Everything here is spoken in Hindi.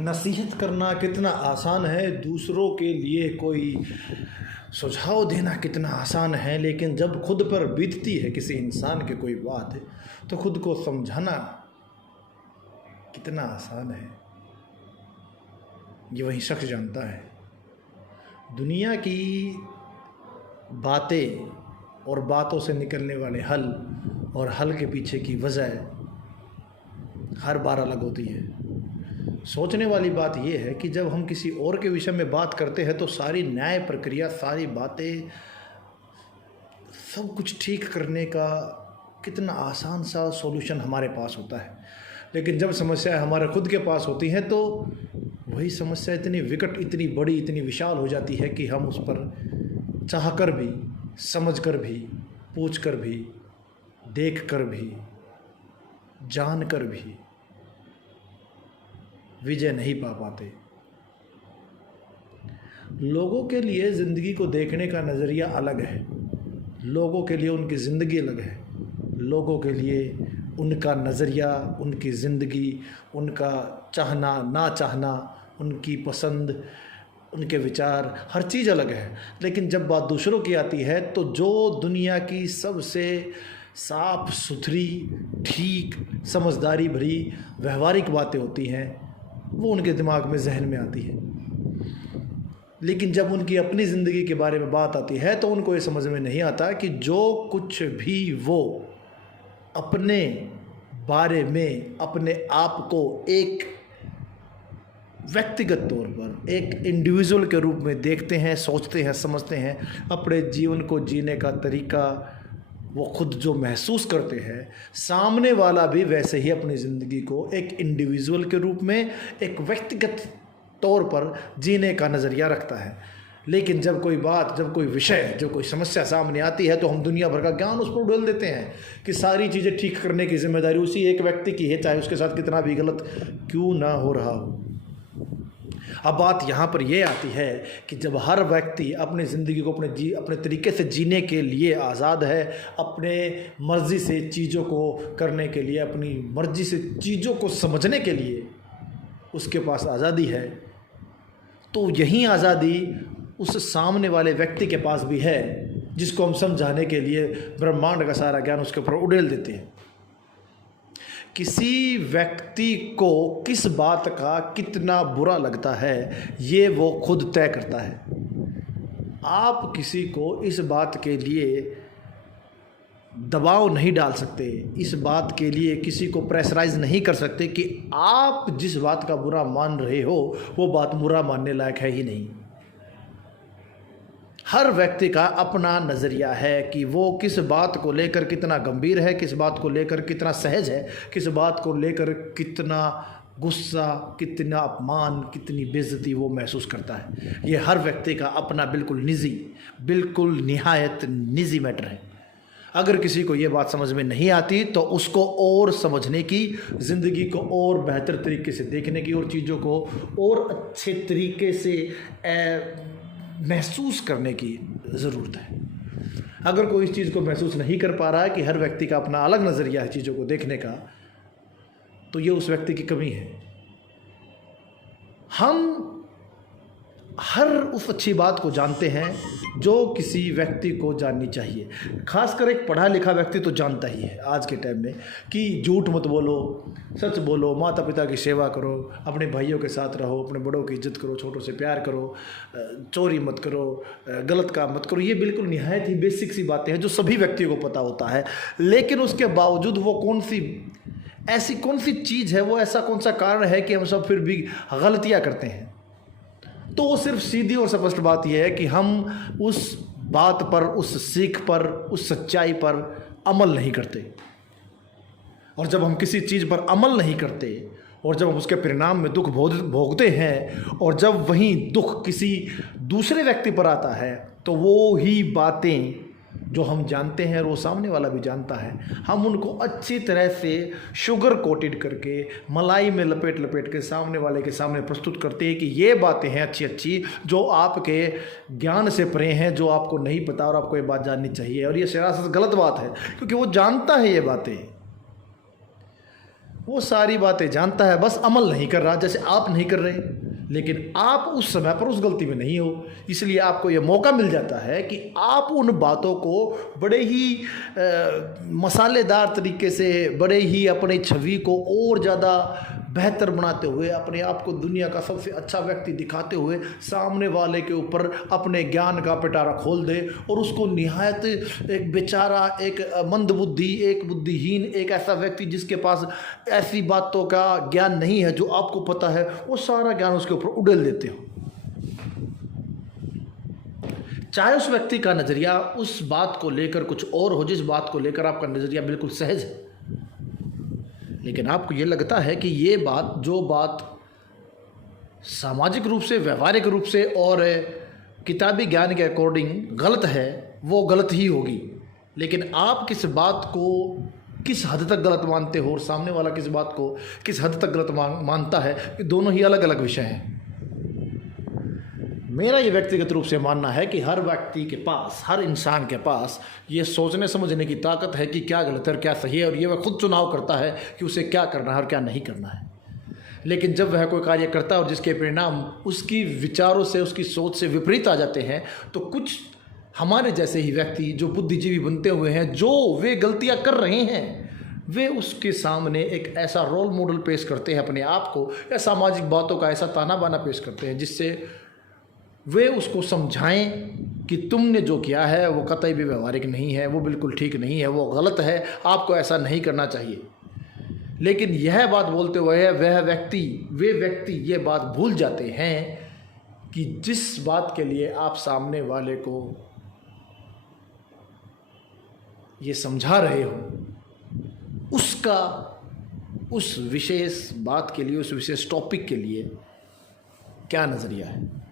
नसीहत करना कितना आसान है, दूसरों के लिए कोई सुझाव देना कितना आसान है, लेकिन जब खुद पर बीतती है किसी इंसान के कोई बात तो खुद को समझाना कितना आसान है, ये वही शख्स जानता है। दुनिया की बातें और बातों से निकलने वाले हल और हल के पीछे की वजह हर बार अलग होती है। सोचने वाली बात यह है कि जब हम किसी और के विषय में बात करते हैं तो सारी न्याय प्रक्रिया, सारी बातें, सब कुछ ठीक करने का कितना आसान सा सॉल्यूशन हमारे पास होता है, लेकिन जब समस्या हमारे खुद के पास होती हैं तो वही समस्या इतनी विकट, इतनी बड़ी, इतनी विशाल हो जाती है कि हम उस पर चाह कर भी, समझ कर भी, पूछ कर भी, देख कर भी, जान कर भी विजय नहीं पा पाते। लोगों के लिए ज़िंदगी को देखने का नज़रिया अलग है, लोगों के लिए उनकी ज़िंदगी अलग है, लोगों के लिए उनका नज़रिया, उनकी ज़िंदगी, उनका चाहना ना चाहना, उनकी पसंद, उनके विचार, हर चीज़ अलग है। लेकिन जब बात दूसरों की आती है तो जो दुनिया की सबसे साफ सुथरी, ठीक, समझदारी भरी, व्यवहारिक बातें होती हैं वो उनके दिमाग में, जहन में आती है। लेकिन जब उनकी अपनी ज़िंदगी के बारे में बात आती है तो उनको ये समझ में नहीं आता कि जो कुछ भी वो अपने बारे में, अपने आप को एक व्यक्तिगत तौर पर, एक इंडिविजुअल के रूप में देखते हैं, सोचते हैं, समझते हैं, अपने जीवन को जीने का तरीका वो खुद जो महसूस करते हैं, सामने वाला भी वैसे ही अपनी ज़िंदगी को एक इंडिविजुअल के रूप में, एक व्यक्तिगत तौर पर जीने का नज़रिया रखता है। लेकिन जब कोई बात, जब कोई विषय, जो कोई समस्या सामने आती है तो हम दुनिया भर का ज्ञान उस पर उड़ेल देते हैं कि सारी चीज़ें ठीक करने की जिम्मेदारी उसी एक व्यक्ति की है, चाहे उसके साथ कितना भी गलत क्यों ना हो रहा हो। अब बात यहाँ पर यह आती है कि जब हर व्यक्ति अपनी ज़िंदगी को अपने तरीके से जीने के लिए आज़ाद है, अपने मर्ज़ी से चीज़ों को करने के लिए, अपनी मर्ज़ी से चीज़ों को समझने के लिए उसके पास आज़ादी है, तो यही आज़ादी उस सामने वाले व्यक्ति के पास भी है जिसको हम समझाने के लिए ब्रह्मांड का सारा ज्ञान उसके ऊपर उड़ेल देते हैं। किसी व्यक्ति को किस बात का कितना बुरा लगता है ये वो खुद तय करता है। आप किसी को इस बात के लिए दबाव नहीं डाल सकते, इस बात के लिए किसी को प्रेशराइज नहीं कर सकते कि आप जिस बात का बुरा मान रहे हो वो बात बुरा मानने लायक है ही नहीं। हर व्यक्ति का अपना नज़रिया है कि वो किस बात को लेकर कितना गंभीर है, किस बात को लेकर कितना सहज है, किस बात को लेकर कितना गुस्सा, कितना अपमान, कितनी बेइज्जती वो महसूस करता है। ये हर व्यक्ति का अपना बिल्कुल निजी, बिल्कुल निहायत निजी मैटर है। अगर किसी को ये बात समझ में नहीं आती तो उसको और समझने की, ज़िंदगी को और बेहतर तरीके से देखने की और चीज़ों को और अच्छे तरीके से महसूस करने की ज़रूरत है। अगर कोई इस चीज़ को महसूस नहीं कर पा रहा है कि हर व्यक्ति का अपना अलग नज़रिया है चीज़ों को देखने का, तो ये उस व्यक्ति की कमी है। हम हर उस अच्छी बात को जानते हैं जो किसी व्यक्ति को जाननी चाहिए। खासकर एक पढ़ा लिखा व्यक्ति तो जानता ही है आज के टाइम में कि झूठ मत बोलो, सच बोलो, माता पिता की सेवा करो, अपने भाइयों के साथ रहो, अपने बड़ों की इज्जत करो, छोटों से प्यार करो, चोरी मत करो, गलत काम मत करो। ये बिल्कुल निहायत ही बेसिक सी बातें हैं जो सभी व्यक्तियों को पता होता है। लेकिन उसके बावजूद वो ऐसी कौन सी चीज़ है, वो ऐसा कौन सा कारण है कि हम सब फिर भी गलतियाँ करते हैं? तो वो सिर्फ सीधी और स्पष्ट बात यह है कि हम उस बात पर, उस सीख पर, उस सच्चाई पर अमल नहीं करते। और जब हम किसी चीज़ पर अमल नहीं करते और जब हम उसके परिणाम में दुख भोगते हैं और जब वही दुख किसी दूसरे व्यक्ति पर आता है तो वो ही बातें जो हम जानते हैं और वो सामने वाला भी जानता है, हम उनको अच्छी तरह से शुगर कोटेड करके, मलाई में लपेट लपेट के सामने वाले के सामने प्रस्तुत करते हैं कि ये बातें हैं अच्छी अच्छी जो आपके ज्ञान से परे हैं, जो आपको नहीं पता और आपको ये बात जाननी चाहिए। और ये सरासर गलत बात है क्योंकि वो जानता है ये बातें। वो सारी बातें जानता है, बस अमल नहीं कर रहा, जैसे आप नहीं कर रहे। लेकिन आप उस समय पर उस गलती में नहीं हो, इसलिए आपको ये मौका मिल जाता है कि आप उन बातों को बड़े ही मसालेदार तरीके से, बड़े ही अपनी छवि को और ज़्यादा बेहतर बनाते हुए, अपने आप को दुनिया का सबसे अच्छा व्यक्ति दिखाते हुए सामने वाले के ऊपर अपने ज्ञान का पिटारा खोल दे और उसको निहायत एक बेचारा, एक मंदबुद्धि, एक बुद्धिहीन, एक ऐसा व्यक्ति जिसके पास ऐसी बातों का ज्ञान नहीं है जो आपको पता है, वो सारा ज्ञान उसके ऊपर उड़ेल देते हो। चाहे उस व्यक्ति का नज़रिया उस बात को लेकर कुछ और हो, जिस बात को लेकर आपका नज़रिया बिल्कुल सहज है, लेकिन आपको ये लगता है कि ये बात, जो बात सामाजिक रूप से, व्यवहारिक रूप से और किताबी ज्ञान के अकॉर्डिंग गलत है, वो गलत ही होगी। लेकिन आप किस बात को किस हद तक गलत मानते हो और सामने वाला किस बात को किस हद तक गलत मानता है, ये दोनों ही अलग अलग विषय हैं। मेरा ये व्यक्तिगत रूप से मानना है कि हर व्यक्ति के पास, हर इंसान के पास ये सोचने समझने की ताकत है कि क्या गलत है और क्या सही है, और ये वह खुद चुनाव करता है कि उसे क्या करना है और क्या नहीं करना है। लेकिन जब वह कोई कार्य करता है और जिसके परिणाम उसकी विचारों से, उसकी सोच से विपरीत आ जाते हैं, तो कुछ हमारे जैसे ही व्यक्ति जो बुद्धिजीवी बनते हुए हैं, जो वे गलतियाँ कर रहे हैं, वे उसके सामने एक ऐसा रोल मॉडल पेश करते हैं अपने आप को, या सामाजिक बातों का ऐसा ताना बाना पेश करते हैं जिससे वे उसको समझाएं कि तुमने जो किया है वो कतई भी व्यवहारिक नहीं है, वो बिल्कुल ठीक नहीं है, वो गलत है, आपको ऐसा नहीं करना चाहिए। लेकिन यह बात बोलते हुए वे व्यक्ति ये बात भूल जाते हैं कि जिस बात के लिए आप सामने वाले को ये समझा रहे हो, उसका उस विशेष बात के लिए, उस विशेष टॉपिक के लिए क्या नज़रिया है।